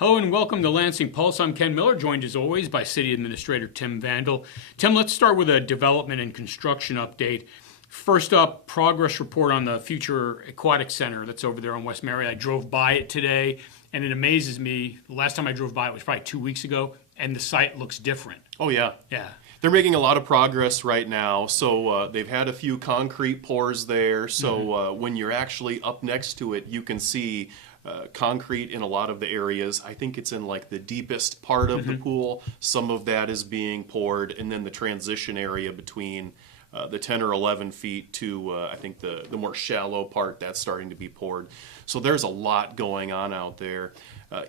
Hello and welcome to Lansing Pulse. I'm Ken Miller, joined as always by City Administrator Tim Vandall. Tim, let's start with a development and construction update. First up, progress report on the future aquatic center that's over there on West Mary. I drove by it today, and it amazes me. The last time I drove by it was probably 2 weeks ago, and the site looks different. Oh, yeah. Yeah. They're making a lot of progress right now. So they've had a few concrete pours there. So when you're actually up next to it, you can see concrete in a lot of the areas. I think it's in like the deepest part of the pool. Some of that is being poured, and then the transition area between the 10 or 11 feet to I think the more shallow part, that's starting to be poured. So there's a lot going on out there.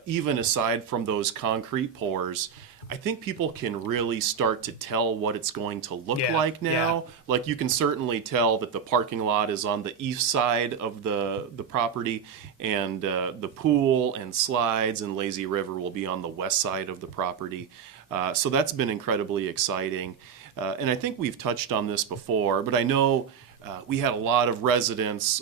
Even aside from those concrete pours, I think people can really start to tell what it's going to look like now. Yeah. Like you can certainly tell that the parking lot is on the east side of the property, and the pool and slides and lazy river will be on the west side of the property. So that's been incredibly exciting. And I think we've touched on this before, but I know we had a lot of residents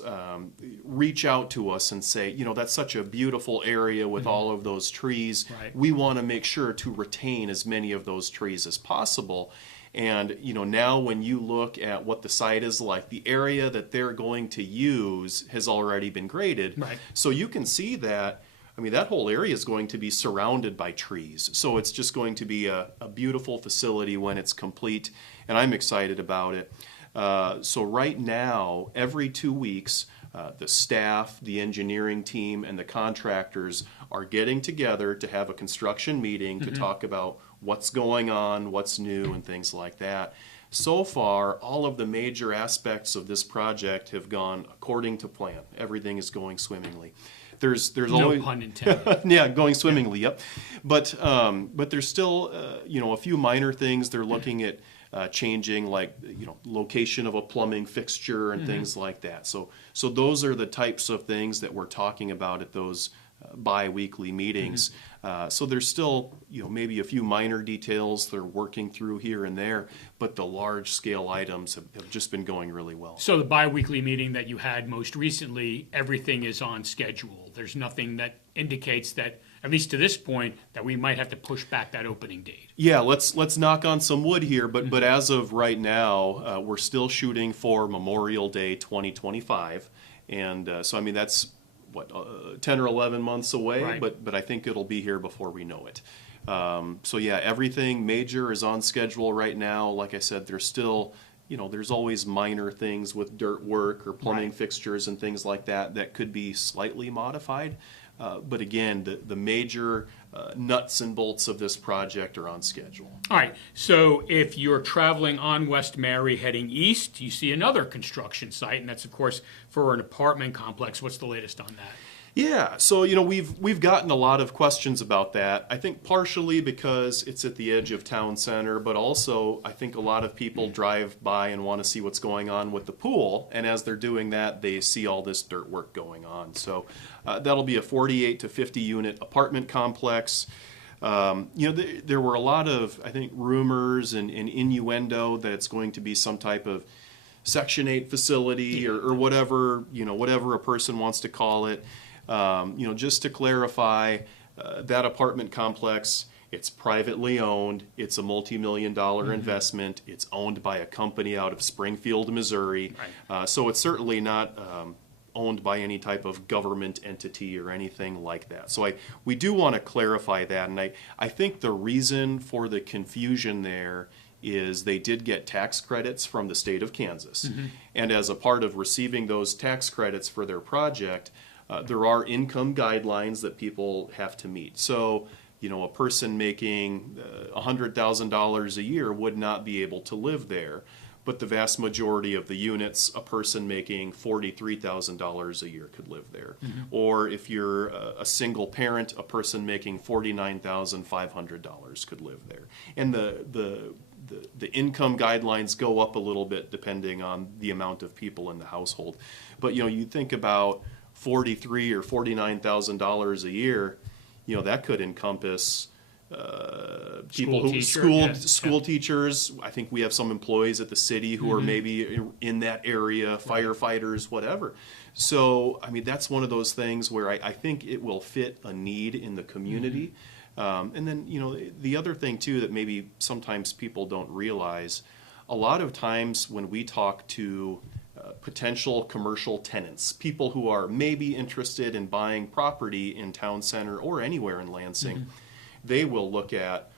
reach out to us and say, you know, that's such a beautiful area with all of those trees. Right. We want to make sure to retain as many of those trees as possible. And, you know, now when you look at what the site is like, the area that they're going to use has already been graded. Right. So you can see that. I mean, that whole area is going to be surrounded by trees. So it's just going to be a beautiful facility when it's complete, and I'm excited about it. So right now, every 2 weeks, the staff, the engineering team, and the contractors are getting together to have a construction meeting to talk about what's going on, what's new, and things like that. So far, all of the major aspects of this project have gone according to plan. Everything is going swimmingly. There's no always, pun intended. yeah, going swimmingly. Yep. But there's still a few minor things they're looking at changing, like location of a plumbing fixture and things like that. So those are the types of things that we're talking about at those bi-weekly meetings. So there's still maybe a few minor details they're working through here and there, but the large scale items have just been going really well. So the bi-weekly meeting that you had most recently, everything is on schedule. There's nothing that indicates that, at least to this point, that we might have to push back that opening date. Yeah, let's knock on some wood here, but as of right now, we're still shooting for Memorial Day 2025, and so I mean that's 10 or 11 months away, right. but I think it'll be here before we know it. So yeah, everything major is on schedule right now. Like I said, there's still, there's always minor things with dirt work or plumbing fixtures and things like that could be slightly modified. But again, the major nuts and bolts of this project are on schedule. All right, so if you're traveling on West Mary heading east, you see another construction site, and that's, of course, for an apartment complex. What's the latest on that? Yeah, so we've gotten a lot of questions about that. I think partially because it's at the edge of town center, but also I think a lot of people drive by and want to see what's going on with the pool, and as they're doing that, they see all this dirt work going on. So that'll be a 48 to 50 unit apartment complex. There were a lot of, I think, rumors and innuendo that it's going to be some type of Section 8 facility or whatever, whatever a person wants to call it. Just to clarify, that apartment complex, it's privately owned. It's a multi-million-dollar investment. It's owned by a company out of Springfield, Missouri. Right. So it's certainly not owned by any type of government entity or anything like that. So we do want to clarify that. And I think the reason for the confusion there is they did get tax credits from the state of Kansas. And as a part of receiving those tax credits for their project, there are income guidelines that people have to meet. So, a person making $100,000 a year would not be able to live there. But the vast majority of the units, a person making $43,000 a year could live there. Or if you're a single parent, a person making $49,500 could live there. And the income guidelines go up a little bit depending on the amount of people in the household. But, you think about $43,000 or $49,000 a year, that could encompass people who school teachers. I think we have some employees at the city who are maybe in that area, firefighters, whatever. So, I mean, that's one of those things where I think it will fit a need in the community. And then, you know, the other thing too that maybe sometimes people don't realize, a lot of times when we talk to potential commercial tenants, people who are maybe interested in buying property in town center or anywhere in Lansing, they will look at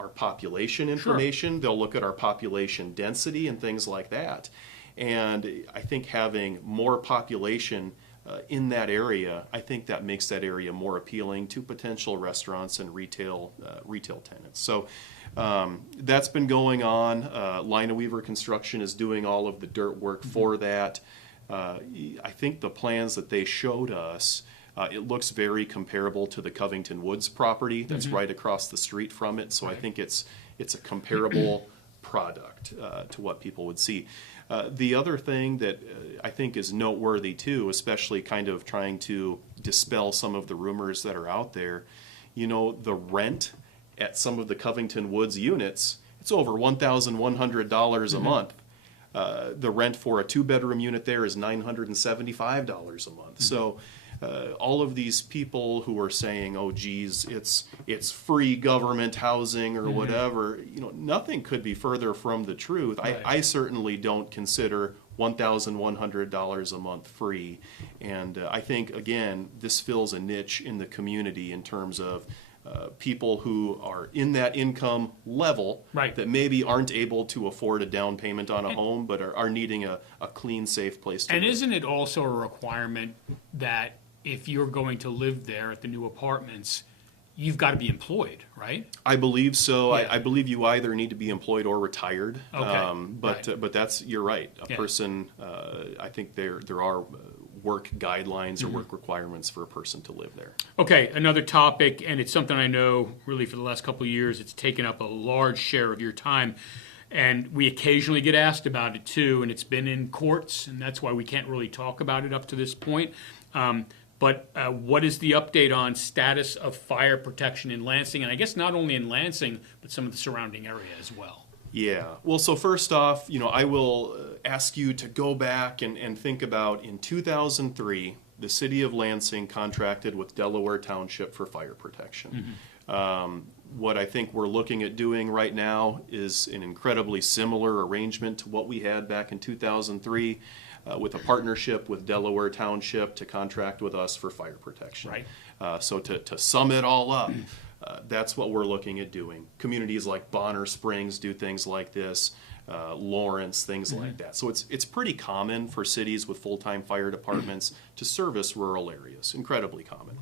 our population information. Sure. They'll look at our population density and things like that. And I think having more population in that area, I think that makes that area more appealing to potential restaurants and retail tenants. So that's been going on. Lina Weaver Construction is doing all of the dirt work for that. I think the plans that they showed us, it looks very comparable to the Covington Woods property that's right across the street from it. So I think it's a comparable product to what people would see. The other thing that I think is noteworthy too, especially kind of trying to dispel some of the rumors that are out there, you know, the rent at some of the Covington Woods units, it's over $1,100 a month. The rent for a 2-bedroom unit there is $975 a month. So all of these people who are saying, oh geez, it's free government housing or whatever, you know, nothing could be further from the truth. Right. I certainly don't consider $1,100 a month free. And I think, again, this fills a niche in the community in terms of people who are in that income level that maybe aren't able to afford a down payment on a home, but are needing a clean, safe place to live. And isn't it also a requirement that if you're going to live there at the new apartments, you've got to be employed, right? I believe so. Yeah. I believe you either need to be employed or retired. Okay. But that's, you're right. A person, I think there are work guidelines or work requirements for a person to live there. Okay, another topic, and it's something I know really for the last couple of years, it's taken up a large share of your time, and we occasionally get asked about it too, and it's been in courts, and that's why we can't really talk about it up to this point. But what is the update on status of fire protection in Lansing, and I guess not only in Lansing, but some of the surrounding area as well? Yeah. Well, so first off, you know, I will ask you to go back and think about in 2003, the city of Lansing contracted with Delaware Township for fire protection. What I think we're looking at doing right now is an incredibly similar arrangement to what we had back in 2003 with a partnership with Delaware Township to contract with us for fire protection. Right. So to sum it all up, that's what we're looking at doing. Communities like Bonner Springs do things like this, Lawrence, things like that. So it's pretty common for cities with full-time fire departments to service rural areas, incredibly common.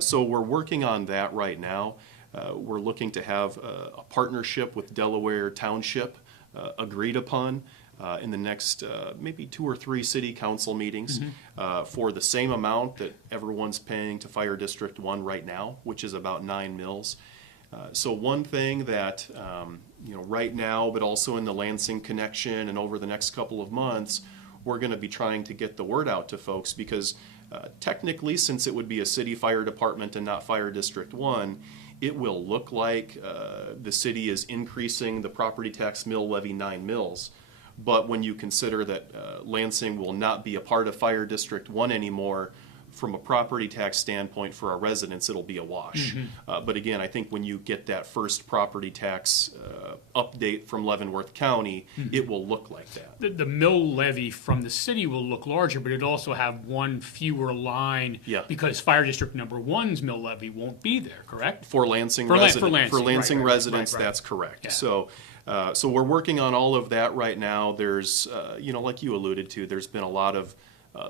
So we're working on that right now. We're looking to have a partnership with Delaware Township agreed upon in the next maybe 2 or 3 city council meetings for the same amount that everyone's paying to Fire District 1 right now, which is about 9 mills. So one thing that, you know, right now, but also in the Lansing Connection and over the next couple of months, we're going to be trying to get the word out to folks because technically, since it would be a city fire department and not Fire District 1, it will look like the city is increasing the property tax mill levy 9 mills. But when you consider that Lansing will not be a part of Fire District 1 anymore, from a property tax standpoint for our residents, it'll be a wash. But again, I think when you get that first property tax update from Leavenworth County, it will look like that. The mill levy from the city will look larger, but it'll also have one fewer line because Fire District number 1's mill levy won't be there, correct? For Lansing residents, that's correct. Yeah. So we're working on all of that right now. There's, you know, like you alluded to, there's been a lot of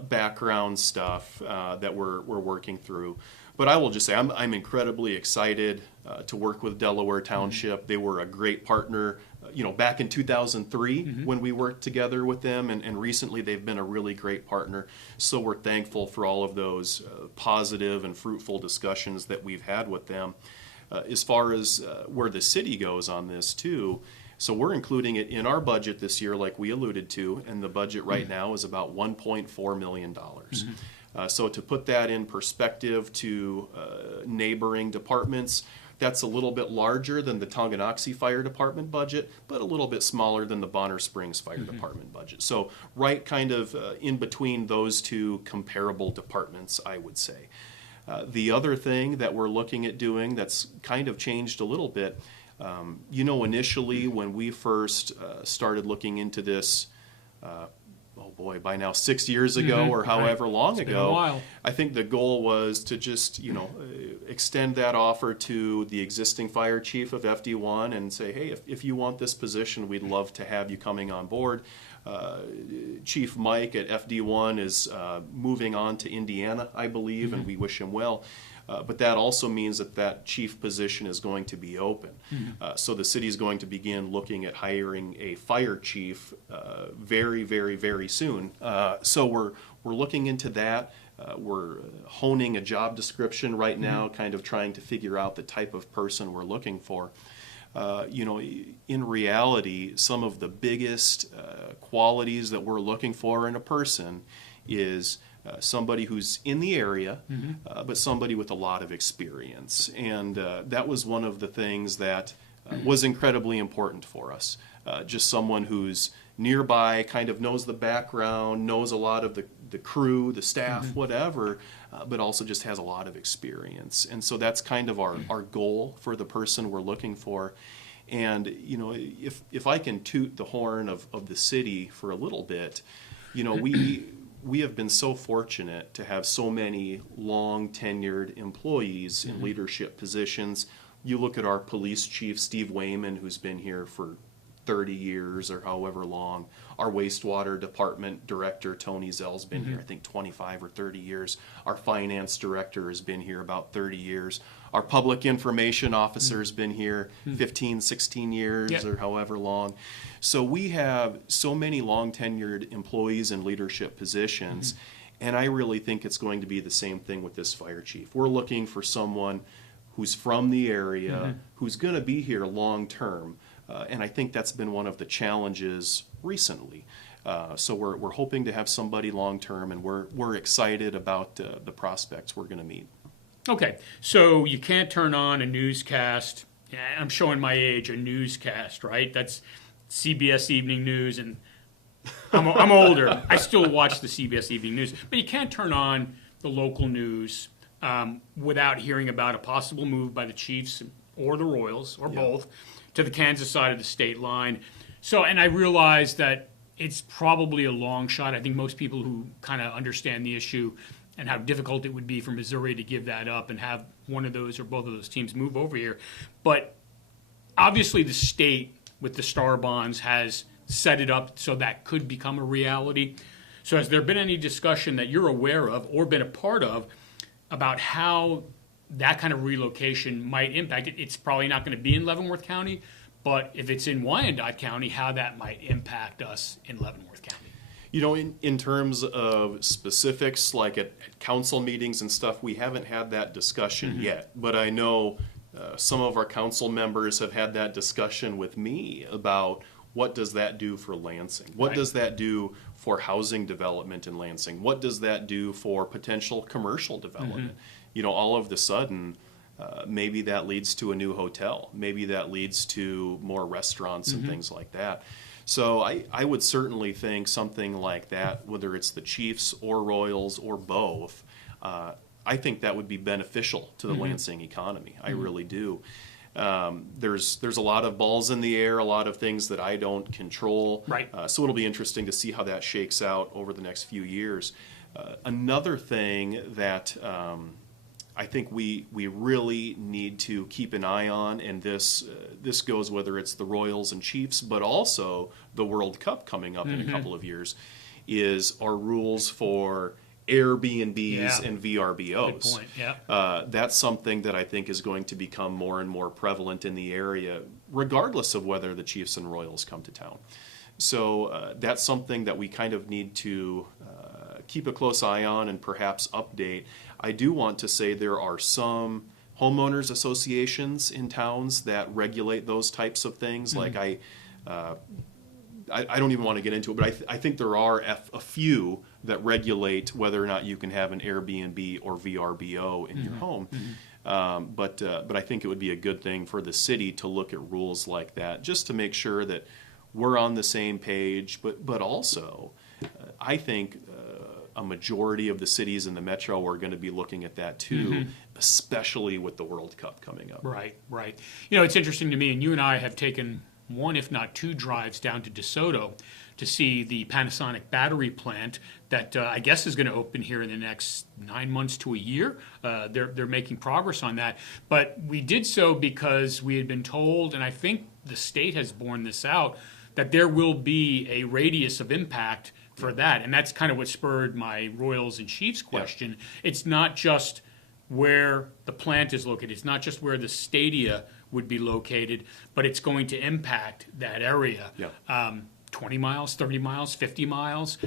background stuff that we're working through. But I will just say I'm incredibly excited to work with Delaware Township. They were a great partner, you know, back in 2003 when we worked together with them, and recently they've been a really great partner. So we're thankful for all of those positive and fruitful discussions that we've had with them. As far as where the city goes on this too, so we're including it in our budget this year, like we alluded to, and the budget right now is about $1.4 million. So to put that in perspective to neighboring departments, that's a little bit larger than the Tonganoxie Fire Department budget, but a little bit smaller than the Bonner Springs Fire Department budget. So right kind of in between those two comparable departments, I would say. The other thing that we're looking at doing that's kind of changed a little bit, initially when we first started looking into this, by now 6 years ago or however long It's been a ago, while. I think the goal was to just, extend that offer to the existing fire chief of FD1 and say, hey, if you want this position, we'd love to have you coming on board. Chief Mike at FD1 is moving on to Indiana, I believe, and we wish him well. But that also means that chief position is going to be open. So the city is going to begin looking at hiring a fire chief very, very, very soon. So we're looking into that. We're honing a job description right now, kind of trying to figure out the type of person we're looking for. In reality, some of the biggest qualities that we're looking for in a person is somebody who's in the area, but somebody with a lot of experience. And that was one of the things that was incredibly important for us. Just someone who's nearby, kind of knows the background, knows a lot of the crew, the staff, whatever, but also just has a lot of experience. And so that's kind of our goal for the person we're looking for. And, if I can toot the horn of the city for a little bit, we have been so fortunate to have so many long tenured employees in leadership positions. You look at our police chief, Steve Wayman, who's been here for 30 years or however long. Our wastewater department director, Tony Zell's been here, I think 25 or 30 years. Our finance director has been here about 30 years. Our public information officer has been here 15, 16 years or however long. So we have so many long tenured employees in leadership positions, and I really think it's going to be the same thing with this fire chief. We're looking for someone who's from the area, who's going to be here long term. And I think that's been one of the challenges recently. So we're hoping to have somebody long term, and we're excited about the prospects we're going to meet. Okay, so you can't turn on a newscast. Yeah, I'm showing my age. A newscast, right? That's CBS Evening News, and I'm older. I still watch the CBS Evening News, but you can't turn on the local news without hearing about a possible move by the Chiefs or the Royals or both to the Kansas side of the state line. So, and I realize that it's probably a long shot. I think most people who kind of understand the issue and how difficult it would be for Missouri to give that up and have one of those or both of those teams move over here. But obviously the state with the Star Bonds has set it up so that could become a reality. So has there been any discussion that you're aware of or been a part of about how that kind of relocation might impact it? It's probably not going to be in Leavenworth County, but if it's in Wyandotte County, how that might impact us in Leavenworth County. In terms of specifics, like at council meetings and stuff, we haven't had that discussion yet. But I know some of our council members have had that discussion with me about what does that do for Lansing? What does that do for housing development in Lansing? What does that do for potential commercial development? All of the sudden, maybe that leads to a new hotel. Maybe that leads to more restaurants and things like that. So I would certainly think something like that, whether it's the Chiefs or Royals or both, I think that would be beneficial to the Lansing economy. I really do. There's a lot of balls in the air, a lot of things that I don't control. Right. So it'll be interesting to see how that shakes out over the next few years. Another thing that I think we really need to keep an eye on, and this goes whether it's the Royals and Chiefs, but also the World Cup coming up in a couple of years, is our rules for Airbnbs and VRBOs. Good point. Yeah. That's something that I think is going to become more and more prevalent in the area, regardless of whether the Chiefs and Royals come to town. So that's something that we kind of need to keep a close eye on and perhaps update. I do want to say there are some homeowners associations in towns that regulate those types of things. Like I don't even want to get into it, but I think there are a few that regulate whether or not you can have an Airbnb or VRBO in your home. But I think it would be a good thing for the city to look at rules like that, just to make sure that we're on the same page. But also, I think a majority of the cities in the metro are going to be looking at that too, especially with the World Cup coming up. Right, right. You know, it's interesting to me, and you and I have taken one, if not two, drives down to DeSoto to see the Panasonic battery plant that I guess is going to open here in the next 9 months to a year. They're making progress on that. But we did so because we had been told, and I think the state has borne this out, that there will be a radius of impact for that. And that's kind of what spurred my Royals and Chiefs question. It's not just where the plant is located. It's not just where the stadia would be located, but it's going to impact that area. 20 miles, 30 miles, 50 miles.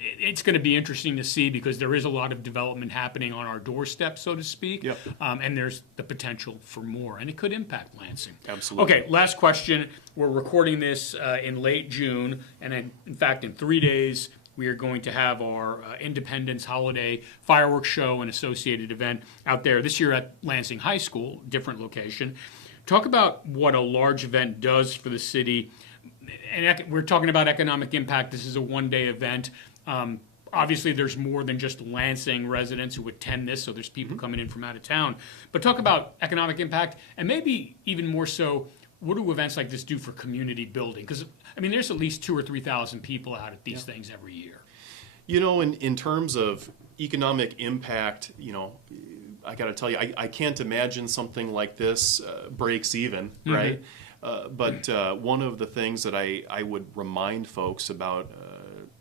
It's going to be interesting to see because there is a lot of development happening on our doorstep, so to speak. And there's the potential for more, and it could impact Lansing. Absolutely. Okay, last question. We're recording this in late June, and in fact, in 3 days, we are going to have our Independence Holiday fireworks show and associated event out there this year at Lansing High School, different location. Talk about what a large event does for the city. And we're talking about economic impact. This is a one-day event. Obviously, there's more than just Lansing residents who attend this, so there's people coming in from out of town. But talk about economic impact, and maybe even more so, what do events like this do for community building? Because, I mean, there's at least 2,000 or 3,000 people out at these things every year. You know, in terms of economic impact, you know, I got to tell you, I can't imagine something like this breaks even, right? But one of the things that I would remind folks about,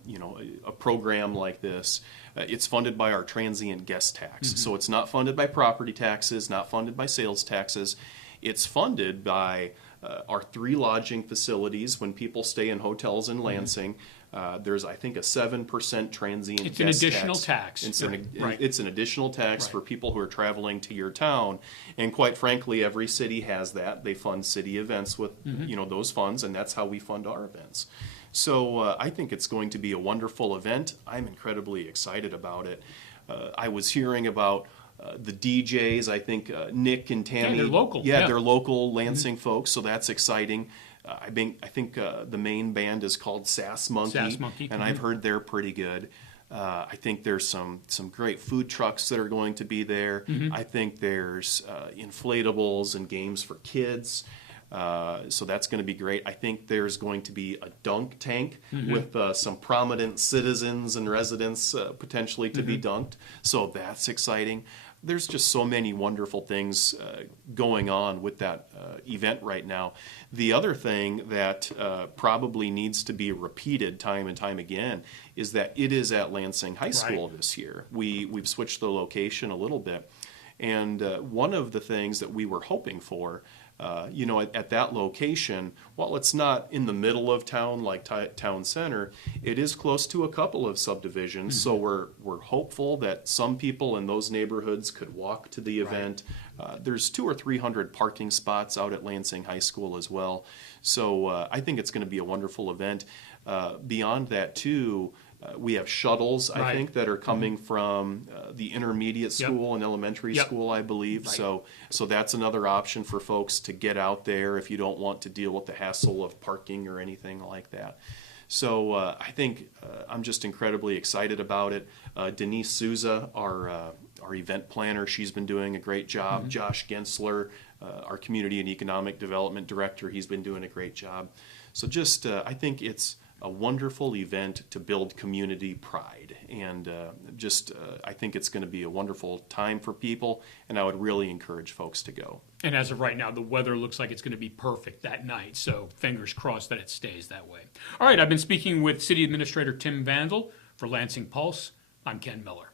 you know, a program like this, it's funded by our transient guest tax. So it's not funded by property taxes, not funded by sales taxes. It's funded by our 3 lodging facilities when people stay in hotels in Lansing. There's, I think, a 7% transient guest tax. It's an additional tax. It's an additional tax for people who are traveling to your town. And quite frankly, every city has that. They fund city events with you know, those funds, and that's how we fund our events. So I think it's going to be a wonderful event. I'm incredibly excited about it. I was hearing about the DJs. I think Nick and Tammy. Yeah, they're local. They're local Lansing folks, so that's exciting. I think the main band is called Sass Monkey, and I've heard they're pretty good. I think there's some great food trucks that are going to be there. I think there's inflatables and games for kids. So that's going to be great. I think there's going to be a dunk tank with some prominent citizens and residents potentially to be dunked. So that's exciting. There's just so many wonderful things going on with that event right now. The other thing that probably needs to be repeated time and time again is that it is at Lansing High School this year. We've switched the location a little bit. And one of the things that we were hoping for, you know, at that location, while it's not in the middle of town like town center, it is close to a couple of subdivisions. So we're hopeful that some people in those neighborhoods could walk to the event. There's 200 or 300 parking spots out at Lansing High School as well. So I think it's going to be a wonderful event. Beyond that, too, we have shuttles, I think, that are coming from the intermediate school and elementary school, I believe. So that's another option for folks to get out there if you don't want to deal with the hassle of parking or anything like that. So I think I'm just incredibly excited about it. Denise Souza, our event planner, she's been doing a great job. Josh Gensler, our community and economic development director, he's been doing a great job. So just I think it's a wonderful event to build community pride, and I think it's going to be a wonderful time for people, and I would really encourage folks to go. And as of right now, the weather looks like it's going to be perfect that night, so fingers crossed that it stays that way. All right, I've been speaking with City Administrator Tim Vandall for Lansing Pulse. I'm Ken Miller.